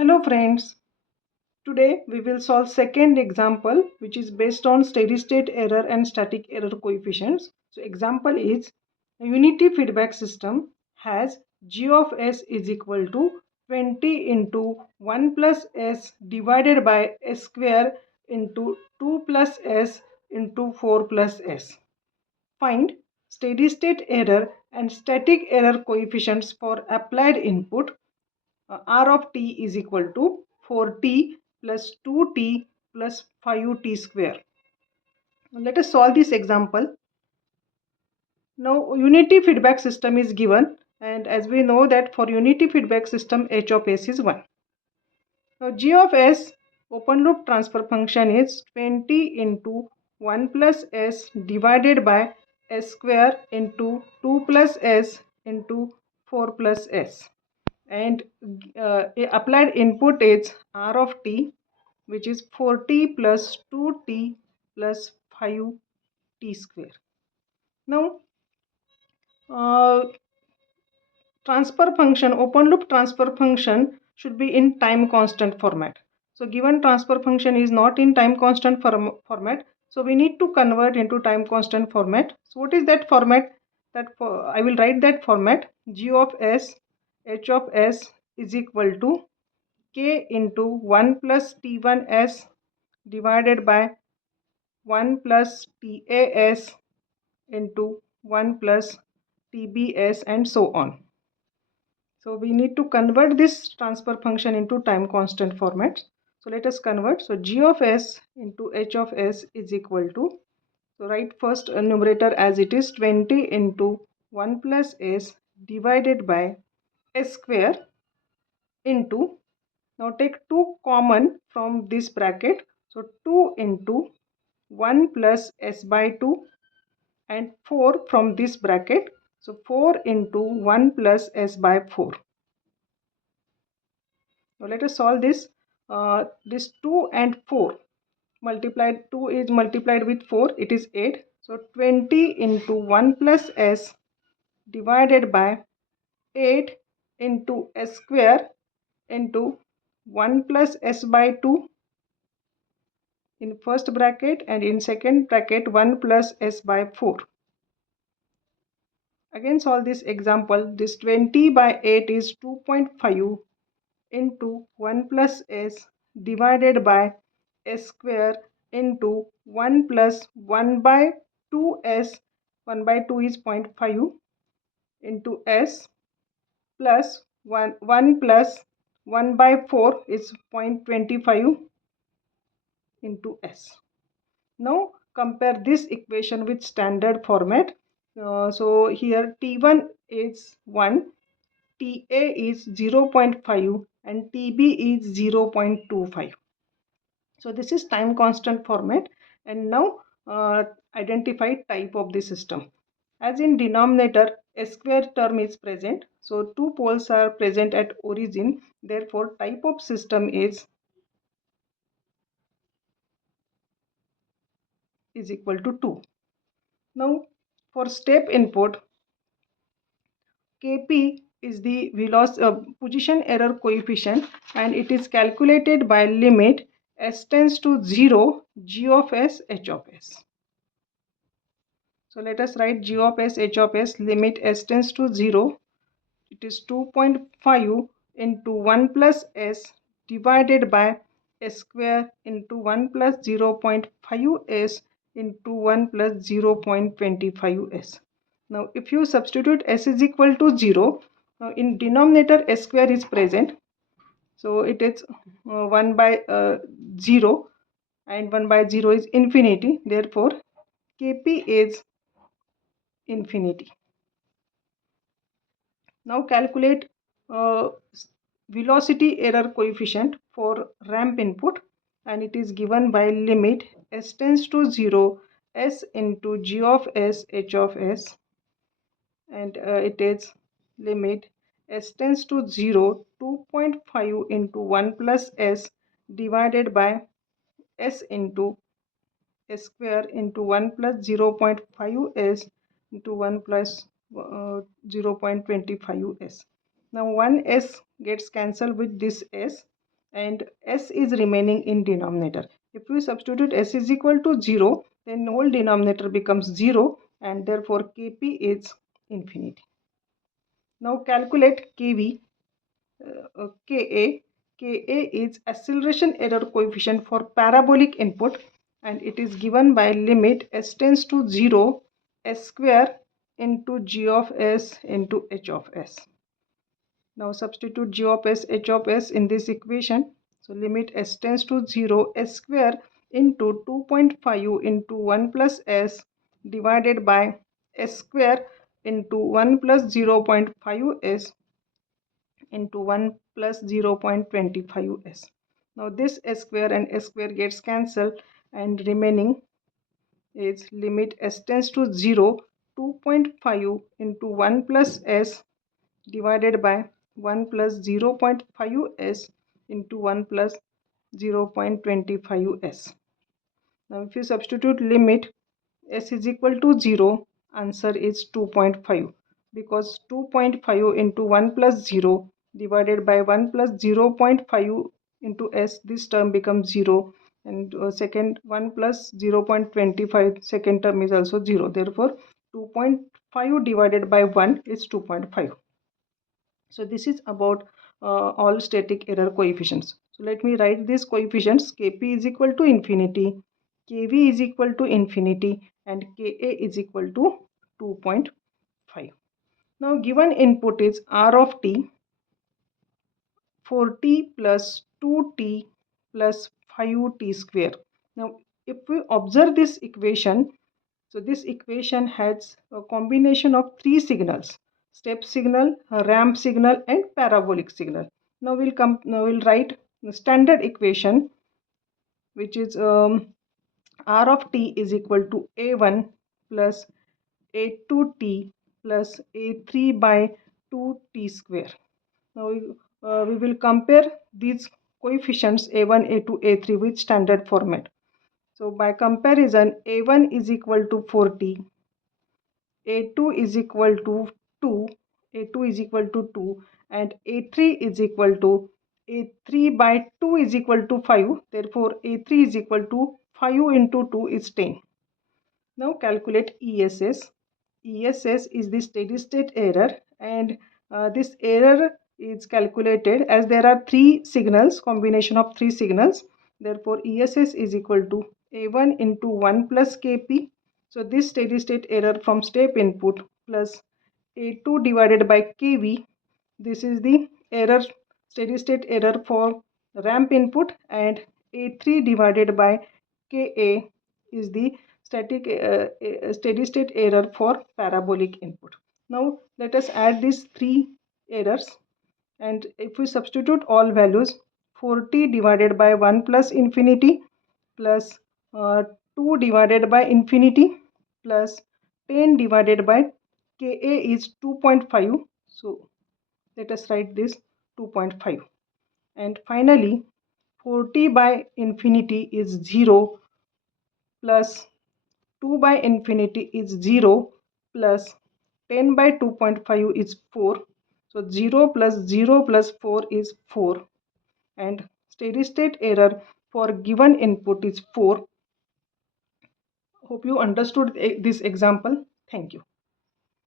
Hello friends, today we will solve second example which is based on steady state error and static error coefficients. So example is a unity feedback system has g of s is equal to 20 into 1 plus s divided by s square into 2 plus s into 4 plus s. Find steady state error and static error coefficients for applied input. R of t is equal to 4t plus 2t plus 5t square. Let us solve this example. Now unity feedback system is given, and as we know that for unity feedback system h of s is 1. Now g of s open loop transfer function is 20 into 1 plus s divided by s square into 2 plus s into 4 plus s. And applied input is r of t, which is 4t plus 2t plus 5t square. Now transfer function, open loop transfer function should be in time constant format. So given transfer function is not in time constant format, so we need to convert into time constant format. So what is that format? I will write that format. G of s h of s is equal to k into 1 plus t1s divided by 1 plus tas into 1 plus tbs and so on. So we need to convert this transfer function into time constant format. So let us convert. So g of s into h of s is equal to, so write first numerator as it is 20 into 1 plus s divided by s square into, now take 2 common from this bracket. So 2 into 1 plus s by 2 and 4 from this bracket. So 4 into 1 plus s by 4. Now let us solve this. This 2 and 4 multiplied, 2 is multiplied with 4, it is 8. So 20 into 1 plus s divided by 8 into s square into 1 plus s by 2 in first bracket, and in second bracket 1 plus s by 4. Again solve this example. This 20 by 8 is 2.5 into 1 plus s divided by s square into 1 plus 1 by 2s, 1 by 2 is 0.5 into s plus 1 plus 1 by 4 is 0.25 into s. Now compare this equation with standard format. So here T1 is 1, TA is 0.5 and TB is 0.25. So this is time constant format. And now identify type of the system. As in denominator, s square term is present. So two poles are present at origin. Therefore type of system is equal to 2. Now for step input, Kp is the position error coefficient, and it is calculated by limit s tends to 0 g of s h of s. So let us write g of s h of s, limit s tends to 0. It is 2.5 into 1 plus s divided by s square into 1 plus 0.5 s into 1 plus 0.25 s. Now if you substitute s is equal to 0, now in denominator s square is present. So it is 1 by 0, and 1 by 0 is infinity. Therefore Kp is infinity. Now calculate velocity error coefficient for ramp input, and it is given by limit s tends to 0 s into g of s h of s, and it is limit s tends to 0 2.5 into 1 plus s divided by s into s square into 1 plus 0.5 s into 1 plus 0.25 s. Now 1 s gets cancelled with this s. and s is remaining in denominator. If we substitute s is equal to 0, then whole denominator becomes 0 and therefore Kp is infinity. Now calculate Kv, Ka. Ka is acceleration error coefficient for parabolic input and it is given by limit s tends to 0 s square into g of s into h of s. Now substitute g of s, h of s in this equation. So limit s tends to 0 s square into 2.5 into 1 plus s divided by s square into 1 plus 0.5 s into 1 plus 0.25 s. Now this s square and s square gets cancelled and remaining is limit s tends to 0 2.5 into 1 plus s divided by 1 plus 0.5 s into 1 plus 0.25 s. Now if you substitute limit s is equal to 0, answer is 2.5 because 2.5 into 1 plus 0 divided by 1 plus 0.5 into s, this term becomes 0, and second 1 plus 0.25 second term is also 0. Therefore 2.5 divided by 1 is 2.5. So this is about all static error coefficients. So let me write these coefficients. Kp is equal to infinity, Kv is equal to infinity, and Ka is equal to 2.5. Now given input is r of t, 4t plus 2t plus 5t square. Now if we observe this equation, so this equation has a combination of three signals: step signal, a ramp signal, and parabolic signal. Now we'll write the standard equation, which is r of t is equal to a1 plus a2t plus a3 by 2t square. Now we will compare these coefficients a1, a2, a3 with standard format. So by comparison, a1 is equal to 4t, a2 is equal to 2, a2 is equal to 2, and a3 is equal to a3 by 2 is equal to 5. Therefore a3 is equal to 5 into 2 is 10. Now calculate ESS. ESS is the steady state error, and this error is calculated as there are three signals, combination of three signals. Therefore ESS is equal to A1 into 1 plus Kp. So this steady state error from step input plus A2 divided by Kv. This is the error, steady state error for ramp input, and A3 divided by Ka is the steady state error for parabolic input. Now let us add these three errors, and if we substitute all values, 40 divided by 1 plus infinity plus 2 divided by infinity plus 10 divided by Ka is 2.5. So let us write this 2.5, and finally 40 by infinity is 0 plus 2 by infinity is 0 plus 10 by 2.5 is 4. So 0 plus 0 plus 4 is 4, and steady state error for given input is 4. Hope you understood this example. Thank you.